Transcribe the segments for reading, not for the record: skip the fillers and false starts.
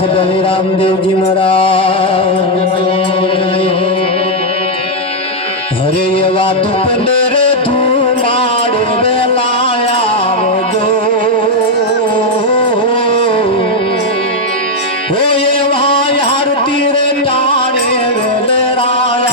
ખડલ રામદેવજી મહારાજ હરે એવા ધૂપને રે ધુમાડ વેલાયા હો એવા આરતી રે ટાણે વેલરાયા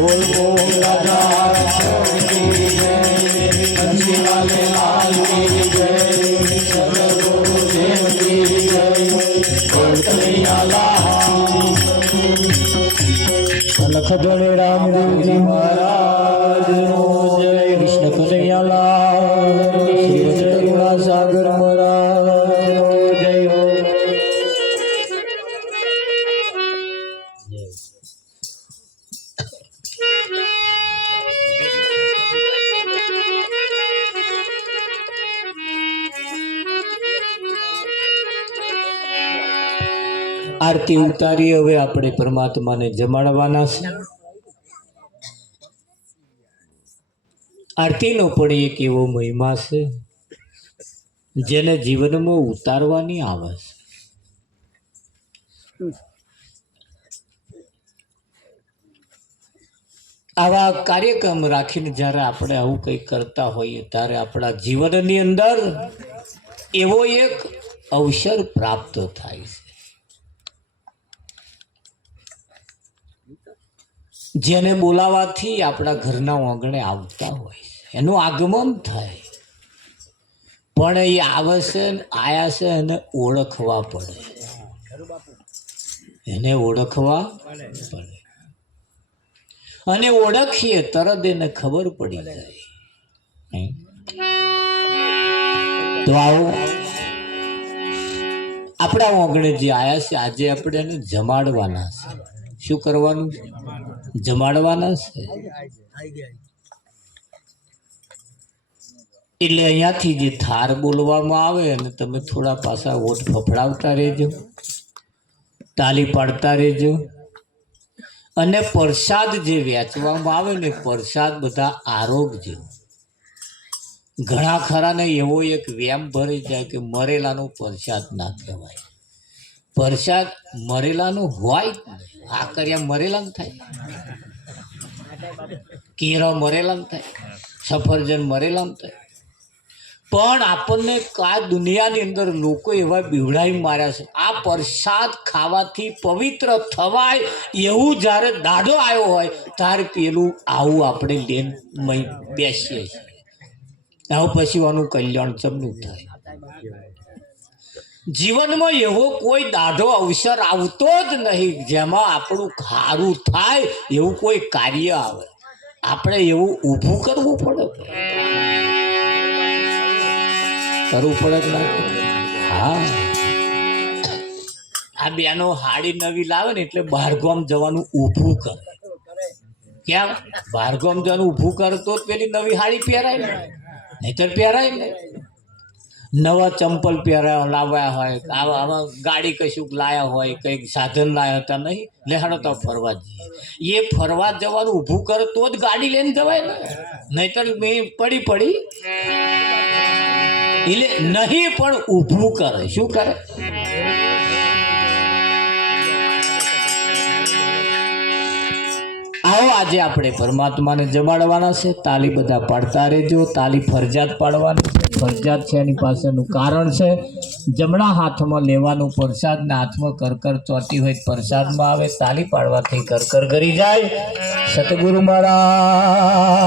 બોલ બોલ રાજા કી જય, કંચીવાલે લાલ કી જય, સદગુરુ દેવ કી જય, બોલ કનૈયા લાલ. લખધણી રામદેવજી મહારાજનો જય. કૃષ્ણ કનૈયા લાલ, શ્રી કરુણા સાગર મહારાજનો જય હો. આરતી ઉતારી હવે આપણે પરમાત્માને જમાડવાના છે. આરતીનો પણ એક એવો મહિમા છે જેને જીવનમાં ઉતારવાની આવે છે. આવા કાર્યક્રમ રાખીને જ્યારે આપણે આવું કંઈક કરતા હોઈએ ત્યારે આપણા જીવનની અંદર એવો એક અવસર પ્રાપ્ત થાય છે જેને બોલાવાથી આપણા ઘરના આંગણે આવતા હોય છે, એનું આગમન થાય. પણ એ આવે છે આયા છે એને ઓળખવા પડે, એને ઓળખવા પડે. અને ઓળખીએ તરત એને ખબર પડી જાય. તો આવો આપણા આંગણે જે આયા છે આજે આપણે એને જમાડવાના છે. શું કરવાનું છે? જમાડવાના છે. એટલે અહીંયાથી જે થાર બોલવામાં આવે અને તમે થોડા પાછા ઓઠ ફફડાવતા રહેજો, તાલી પાડતા રહેજો. અને પ્રસાદ જે વેચવામાં આવે ને પ્રસાદ બધા આરોગજો. ઘણા ખરાને એવો એક વેમ ભરી જાય કે મરેલાનો પ્રસાદ ના કહેવાય. પ્રસાદ મરેલાનો હોય, આ કર્યા મરેલાનું થાય, કેળા મરેલાનું થાય, સફરજન મરેલાનું થાય. પણ આપણને આ દુનિયાની અંદર લોકો એવા બીવડાઈ માર્યા છે. આ પ્રસાદ ખાવાથી પવિત્ર થવાય એવું જ્યારે દાડો આવ્યો હોય ત્યારે પેલું આવું આપણે લઈને બેસીએ છીએ. આવું પછી આનું કલ્યાણ ચમનું થાય. જીવનમાં એવો કોઈ દાઢો અવસર આવતો જ નહીં જેમાં આપણું સારું થાય એવું કોઈ કાર્ય આવે. આપણે એવું ઊભું કરવું પડે, કરવું પડે કે ના? હા, આ બેનો હાડી નવી લાવે ને એટલે બહારગામ જવાનું ઊભું કરે. કેમ? બહારગામ જવાનું ઊભું કરે તો જ પેલી નવી હાડી પહેરાય ને, નહીતર પહેરાય ને. નવા ચંપલ પહેરાયા લાવ્યા હોય, આવા ગાડી કશુંક લાયા હોય, કંઈક સાધન લાયા હતા નહીં, લેહાડો તો ફરવા જઈએ. એ ફરવા જવાનું ઊભું કરે તો જ ગાડી લઈને જવાય ને, નહીતર મેં પડી એટલે નહીં પણ ઊભું કરે. શું કરે? આવો આજે આપણે પરમાત્માને જમાડવાના છે. તાલી બધા પાડતા રહેજો. તાલી ફરજિયાત પાડવાની છે, ફરજિયાત છે. એની પાસેનું કારણ છે જમણા હાથમાં લેવાનું પ્રસાદ ને હાથમાં કરકર ચોટી હોય પ્રસાદમાં આવે. તાલી પાડવાથી કરકર કરી જાય. સતગુરુ મહારાજ